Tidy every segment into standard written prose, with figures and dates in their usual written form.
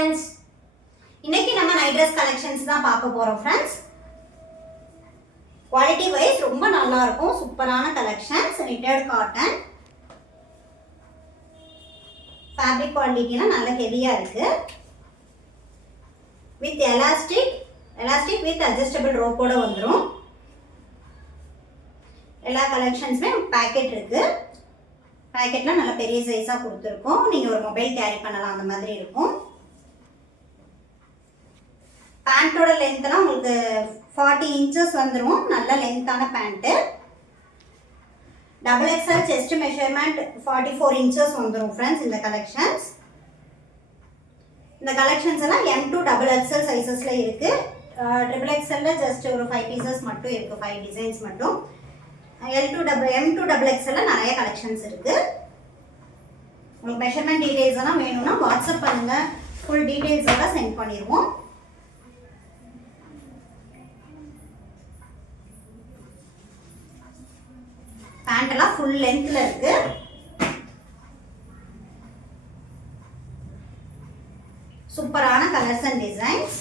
கலெக்ஷன்ஸ். இன்னைக்கு நம்ம night dress collections தான் பார்க்க போறோம் फ्रेंड्स. குவாலிட்டி வைஸ் ரொம்ப நல்லா இருக்கும். சூப்பரான கலெக்ஷன்ஸ். knitted cotton. ஃபேப்ரிக் குவாலிட்டிலாம் நல்ல ஹெவியா இருக்கு. வித் எலாஸ்டிக் வித் அட்ஜஸ்டபிள் ரோப்போட வந்துரும். எல்லா கலெக்ஷன்ஸ்மே பாக்கெட் இருக்கு. பாக்கெட்ல நல்ல பெரிய சைஸா கொடுத்துருக்கோம். நீங்க ஒரு மொபைல் கேரி பண்ணலாம், அந்த மாதிரி இருக்கும். பேண்டோட லென்த்லாம் உங்களுக்கு 40 inches வந்துரும். நல்ல லென்த்தான pant. Double XL chest measurement 44 inches வந்துரும் फ्रेंड्स இந்த கலெக்ஷன்ஸ். இந்த கலெக்ஷன்ஸ் எல்லாம் M to XXL சைஸஸ்ல இருக்கு. ட்ரிபிள் எக்ஸ்எல்ல ஜஸ்ட் ஒரு 5 pieces மட்டும் இருக்கு, 5 டிசைன்ஸ் மட்டும். M to XXL நிறைய கலெக்ஷன்ஸ் இருக்கு. உங்களுக்கு மெஷர்மெண்ட் டீடைல்ஸ் எல்லாம் வேணும்னா வாட்ஸ்அப் பண்ணுங்க. ஃபுல் டீடைல்ஸ் எல்லாம் சென்ட் பண்ணிடுவோம். பேண்ட் எல்லாம் ஃபுல் லென்த்ல இருக்கு. சூப்பரான colours and designs.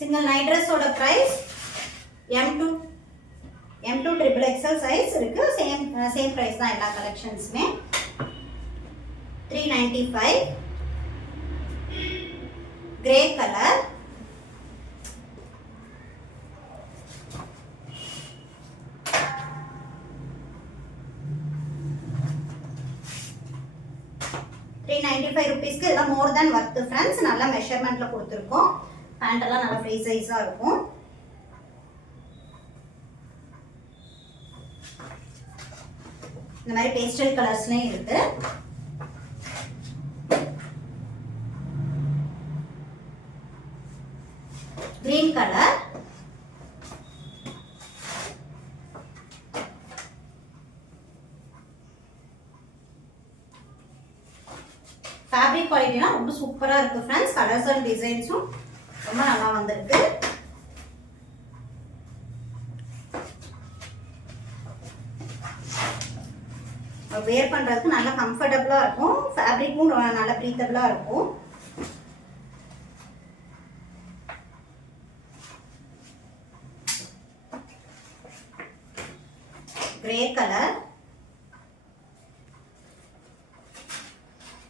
Single night ட்ரெஸ்ஸோட price M to XXL size இருக்கு. சேம் பிரைஸ் தான் எல்லா கலெக்ஷன்ஸ்மே. 395. Grey colour. ₹395 இதெல்லாம் மோர் தென் வர்த் फ्रेंड्स. நல்ல மெஷர்மெண்ட்ல கொடுத்துருக்கோம். பேண்ட் எல்லாம் நல்ல ஃப்ரீ சைஸா இருக்கும். இந்த மாதிரி பேஸ்டல் கலர்ஸ்லயும் இருக்கு. Green colour. ஃபேப்ரிக் குவாலிட்டிலாம் ரொம்ப சூப்பரா இருக்கு फ्रेंड्स. கலர்ஸ் அண்ட் டிசைன்ஸும் ரொம்ப நல்லா வந்திருக்கு. வேர் பண்றதுக்கு நல்ல கம்ஃபர்டபுளா இருக்கும். ஃபேப்ரிக்கும் நல்ல பிரீத்தபிளா இருக்கும். Grey colour.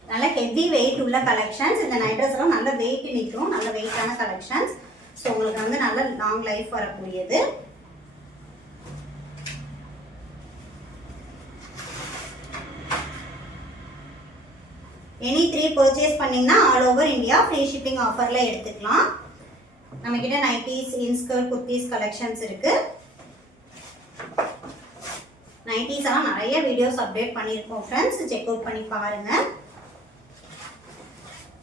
நல்ல ஹெவி வெயிட் உள்ள கலெக்ஷன்ஸ். இந்த நைட் ட்ரெஸ் எல்லாம் நல்ல வெயிட் நிற்கும். நல்ல வெயிட்டான கலெக்ஷன்ஸ். ஸோ உங்களுக்கு வந்து நல்ல லாங் லைஃப் வரக்கூடியது. எனி 3 பர்ச்சேஸ் பண்ணீங்கன்னா all over India free shipping ஆஃபர்ல எடுத்துக்கலாம். நம்ம கிட்ட நைட்டிஸ், இன்ஸ்கர்ட், குர்த்திஸ் கலெக்ஷன்ஸ் இருக்கு. நைட்டிஸ் எல்லாம் நிறைய வீடியோஸ் அப்டேட் பண்ணியிருக்கோம் फ्रेंड्स. செக் அவுட் பண்ணி பாருங்க.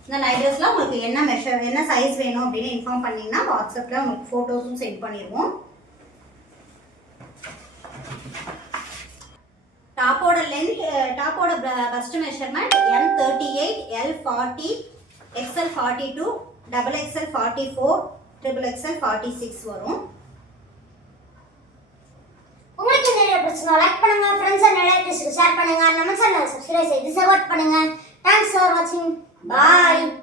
இந்த நைட் ட்ரெஸ்லாம் உங்களுக்கு என்ன சைஸ் வேணும் அப்படின்னு இன்ஃபார்ம் பண்ணீங்கன்னா வாட்ஸ்அப்ல உங்களுக்கு ஃபோட்டோஸும் சென்ட் பண்ணிடுவோம். டாப்போட bust measurement M38, L40, XL 42, XXL 44, XXL 46 வரும். உங்களுக்கு இந்த வீடியோ பிடிச்சிருந்தா லைக் பண்ணுங்க, फ्रेंड्स அண்ட் ரிலேட்டிவ்ஸ்க்கு ஷேர் பண்ணுங்க, நம்ம சேனலை சப்ஸ்கிரைப் செய்து சப்போர்ட் பண்ணுங்க. Thanks for watching. Bye.